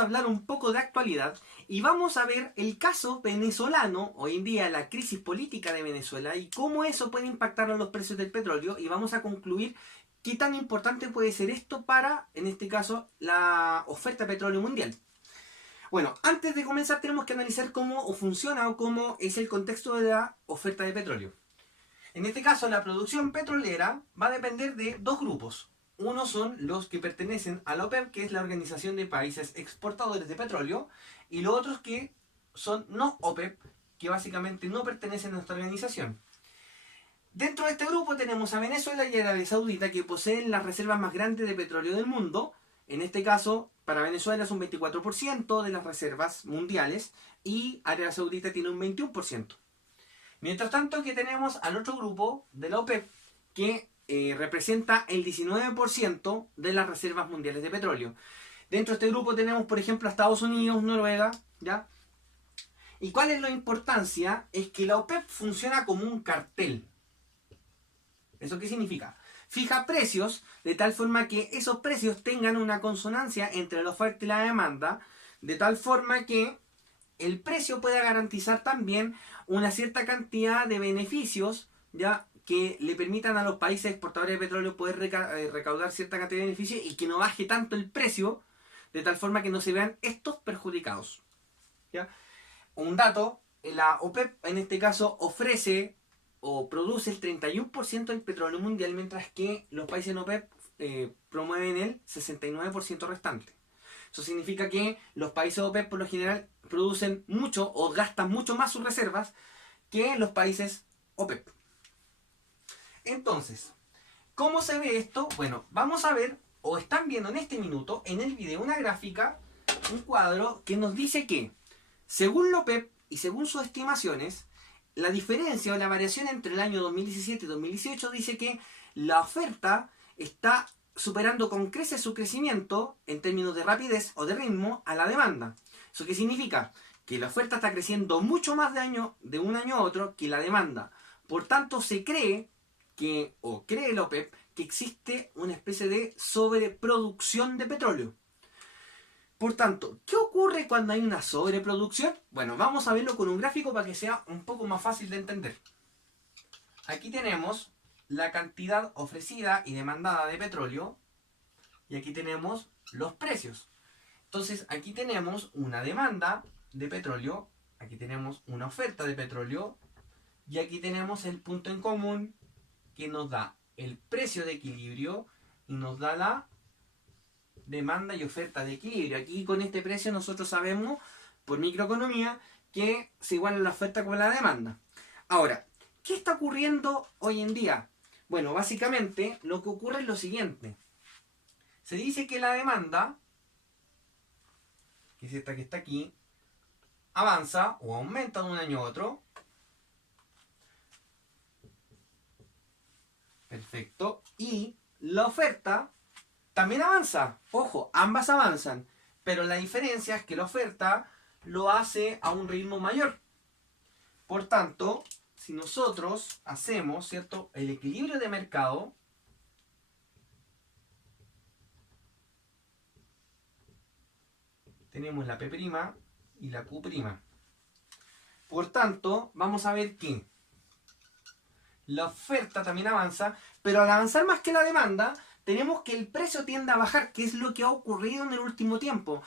vamos a hablar un poco de actualidad y vamos a ver el caso venezolano, hoy en día la crisis política de Venezuela y cómo eso puede impactar a los precios del petróleo, y vamos a concluir qué tan importante puede ser esto para, en este caso, la oferta de petróleo mundial. Bueno, antes de comenzar tenemos que analizar cómo funciona o cómo es el contexto de la oferta de petróleo. En este caso, la producción petrolera va a depender de dos grupos. Uno son los que pertenecen a la OPEP, que es la Organización de Países Exportadores de Petróleo, y los otros que son no OPEP, que básicamente no pertenecen a nuestra organización. Dentro de este grupo tenemos a Venezuela y Arabia Saudita, que poseen las reservas más grandes de petróleo del mundo. En este caso, para Venezuela es un 24% de las reservas mundiales y Arabia Saudita tiene un 21%. Mientras tanto, que tenemos al otro grupo de la OPEP, que representa el 19% de las reservas mundiales de petróleo. Dentro de este grupo tenemos, por ejemplo, a Estados Unidos, Noruega, ¿ya? ¿Y cuál es la importancia? Es que la OPEP funciona como un cartel. ¿Eso qué significa? Fija precios de tal forma que esos precios tengan una consonancia entre la oferta y la demanda, de tal forma que el precio pueda garantizar también una cierta cantidad de beneficios, ya, que le permitan a los países exportadores de petróleo poder recaudar cierta cantidad de beneficios y que no baje tanto el precio, de tal forma que no se vean estos perjudicados. ¿Ya? Un dato, la OPEP en este caso ofrece o produce el 31% del petróleo mundial, mientras que los países no OPEP promueven el 69% restante. Eso significa que los países OPEP por lo general producen mucho o gastan mucho más sus reservas que los países OPEP. Entonces, ¿cómo se ve esto? Bueno, vamos a ver, o están viendo en este minuto, en el video, una gráfica, un cuadro que nos dice que, según la OPEP y según sus estimaciones, la diferencia o la variación entre el año 2017 y 2018 dice que la oferta está superando con creces su crecimiento en términos de rapidez o de ritmo a la demanda. ¿Eso qué significa? Que la oferta está creciendo mucho más de un año a otro que la demanda. Por tanto, se cree cree la OPEP que existe una especie de sobreproducción de petróleo. Por tanto, ¿qué ocurre cuando hay una sobreproducción? Bueno, vamos a verlo con un gráfico para que sea un poco más fácil de entender. Aquí tenemos la cantidad ofrecida y demandada de petróleo y aquí tenemos los precios. Entonces aquí tenemos una demanda de petróleo, aquí tenemos una oferta de petróleo y aquí tenemos el punto en común que nos da el precio de equilibrio y nos da la demanda y oferta de equilibrio. Aquí con este precio nosotros sabemos por microeconomía que se iguala la oferta con la demanda. Ahora, ¿qué está ocurriendo hoy en día? Bueno, básicamente lo que ocurre es lo siguiente. Se dice que la demanda, que es esta que está aquí, avanza o aumenta de un año a otro. Perfecto. Y la oferta también avanza. Ojo, ambas avanzan. Pero la diferencia es que la oferta lo hace a un ritmo mayor. Por tanto, si nosotros hacemos, ¿cierto?, el equilibrio de mercado, tenemos la P' y la Q'. Por tanto, vamos a ver que la oferta también avanza, pero al avanzar más que la demanda, tenemos que el precio tiende a bajar, que es lo que ha ocurrido en el último tiempo.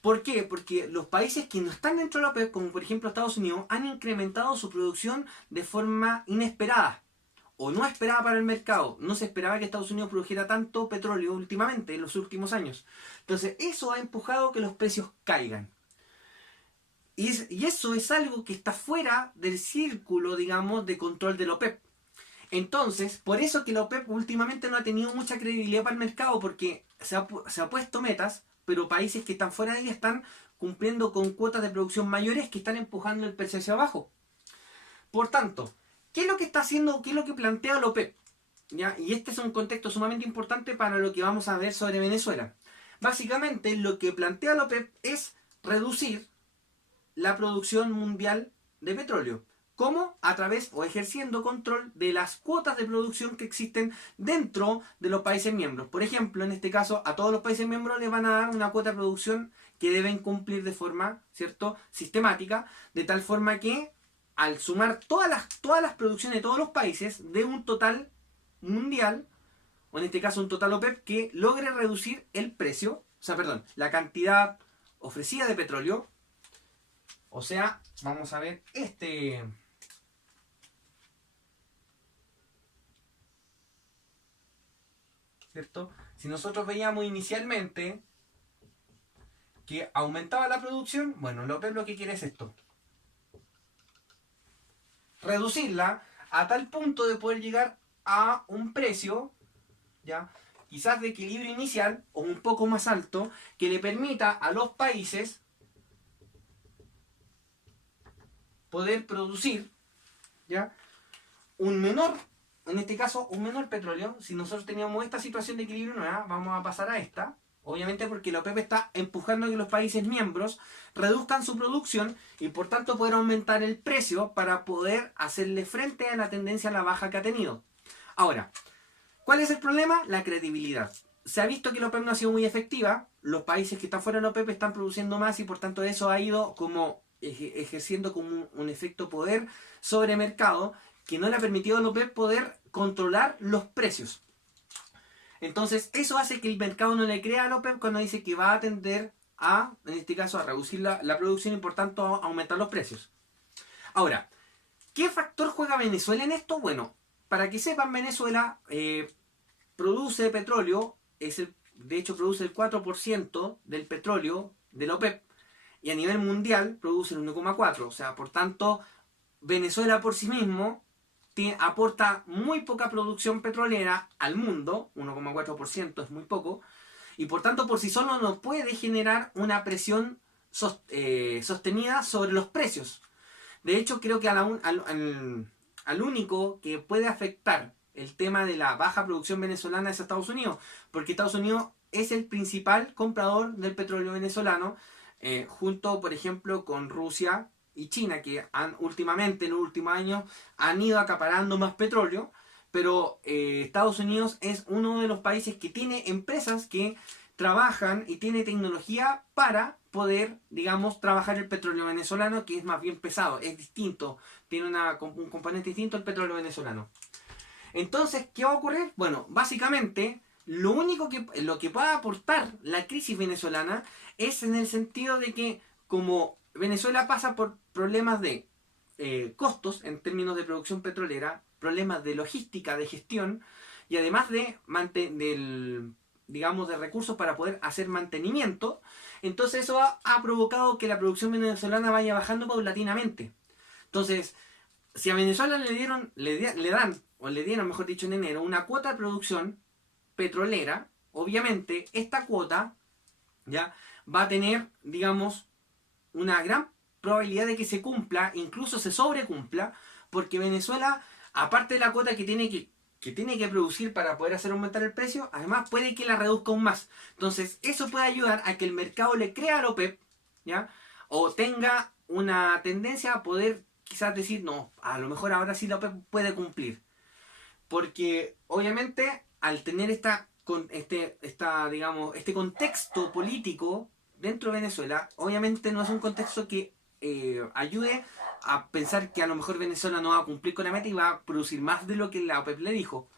¿Por qué? Porque los países que no están dentro de la OPEP, como por ejemplo Estados Unidos, han incrementado su producción de forma inesperada o no esperada para el mercado. No se esperaba que Estados Unidos produjera tanto petróleo últimamente, en los últimos años. Entonces, eso ha empujado que los precios caigan. Y eso es algo que está fuera del círculo, digamos, de control de la OPEP. Entonces, por eso que la OPEP últimamente no ha tenido mucha credibilidad para el mercado, porque se ha puesto metas, pero países que están fuera de ella están cumpliendo con cuotas de producción mayores que están empujando el precio hacia abajo. Por tanto, ¿qué es lo que está haciendo, qué es lo que plantea la OPEP? ¿Ya? Y este es un contexto sumamente importante para lo que vamos a ver sobre Venezuela. Básicamente, lo que plantea la OPEP es reducir la producción mundial de petróleo. ¿Cómo? A través o ejerciendo control de las cuotas de producción que existen dentro de los países miembros. Por ejemplo, en este caso, a todos los países miembros les van a dar una cuota de producción que deben cumplir de forma, ¿cierto?, sistemática, de tal forma que al sumar todas las producciones de todos los países, de un total mundial, o en este caso un total OPEP, que logre reducir el precio, o sea, perdón, la cantidad ofrecida de petróleo. O sea, vamos a ver ¿cierto? Si nosotros veíamos inicialmente que aumentaba la producción, bueno, la OPEP lo que quiere es esto: reducirla a tal punto de poder llegar a un precio, ¿ya?, quizás de equilibrio inicial o un poco más alto, que le permita a los países poder producir, ¿ya?, un menor, en este caso, un menor petróleo. Si nosotros teníamos esta situación de equilibrio nueva, vamos a pasar a esta. Obviamente porque la OPEP está empujando a que los países miembros reduzcan su producción y por tanto poder aumentar el precio para poder hacerle frente a la tendencia a la baja que ha tenido. Ahora, ¿cuál es el problema? La credibilidad. Se ha visto que la OPEP no ha sido muy efectiva. Los países que están fuera de la OPEP están produciendo más y por tanto eso ha ido como ejerciendo como un efecto poder sobre el mercado que no le ha permitido a la OPEP poder controlar los precios. Entonces eso hace que el mercado no le crea a la OPEP cuando dice que va a tender a, en este caso, a reducir la producción y por tanto a aumentar los precios. Ahora, ¿qué factor juega Venezuela en esto? Bueno, para que sepan, Venezuela produce petróleo, de hecho produce el 4% del petróleo de la OPEP y a nivel mundial produce el 1,4%. O sea, por tanto, Venezuela por sí mismo aporta muy poca producción petrolera al mundo, 1,4% es muy poco, y por tanto por sí solo no puede generar una presión sostenida sobre los precios. De hecho, creo que al único que puede afectar el tema de la baja producción venezolana es Estados Unidos, porque Estados Unidos es el principal comprador del petróleo venezolano, junto, por ejemplo, con Rusia y China, que últimamente, en los últimos años, han ido acaparando más petróleo, pero Estados Unidos es uno de los países que tiene empresas que trabajan y tiene tecnología para poder, digamos, trabajar el petróleo venezolano, que es más bien pesado, es distinto, tiene un componente distinto al petróleo venezolano. Entonces, ¿qué va a ocurrir? Bueno, básicamente, lo que puede aportar la crisis venezolana es en el sentido de que, como Venezuela pasa por problemas de costos en términos de producción petrolera, problemas de logística, de gestión, y además de recursos para poder hacer mantenimiento, entonces eso ha provocado que la producción venezolana vaya bajando paulatinamente. Entonces, si a Venezuela le dieron, mejor dicho, en enero, una cuota de producción petrolera, obviamente esta cuota ya va a tener, digamos, una gran probabilidad de que se cumpla, incluso se sobrecumpla, porque Venezuela, aparte de la cuota que tiene que producir para poder hacer aumentar el precio, además puede que la reduzca aún más. Entonces, eso puede ayudar a que el mercado le crea a la OPEP, ¿ya?, o tenga una tendencia a poder quizás decir, no, a lo mejor ahora sí la OPEP puede cumplir. Porque, obviamente, al tener este contexto político dentro de Venezuela, obviamente no es un contexto que ayude a pensar que a lo mejor Venezuela no va a cumplir con la meta y va a producir más de lo que la OPEP le dijo.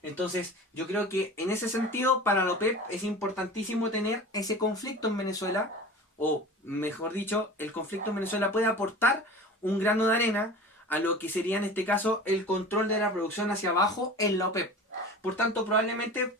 Entonces, yo creo que en ese sentido, para la OPEP es importantísimo tener ese conflicto en Venezuela, o mejor dicho, el conflicto en Venezuela puede aportar un grano de arena a lo que sería en este caso el control de la producción hacia abajo en la OPEP. Por tanto, probablemente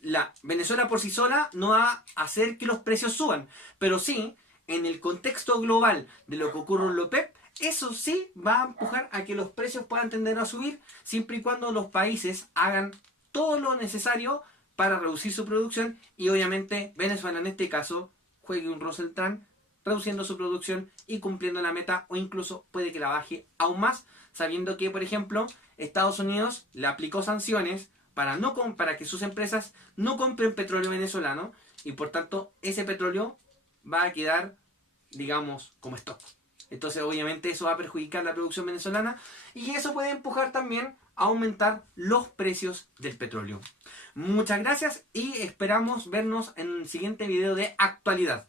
la Venezuela por sí sola no va a hacer que los precios suban, pero sí, en el contexto global de lo que ocurre en la OPEP, eso sí va a empujar a que los precios puedan tender a subir, siempre y cuando los países hagan todo lo necesario para reducir su producción y obviamente Venezuela en este caso juegue un rol central reduciendo su producción y cumpliendo la meta, o incluso puede que la baje aún más, sabiendo que, por ejemplo, Estados Unidos le aplicó sanciones para que sus empresas no compren petróleo venezolano y por tanto ese petróleo va a quedar, digamos, como stock. Entonces obviamente eso va a perjudicar la producción venezolana y eso puede empujar también a aumentar los precios del petróleo. Muchas gracias y esperamos vernos en el siguiente video de actualidad.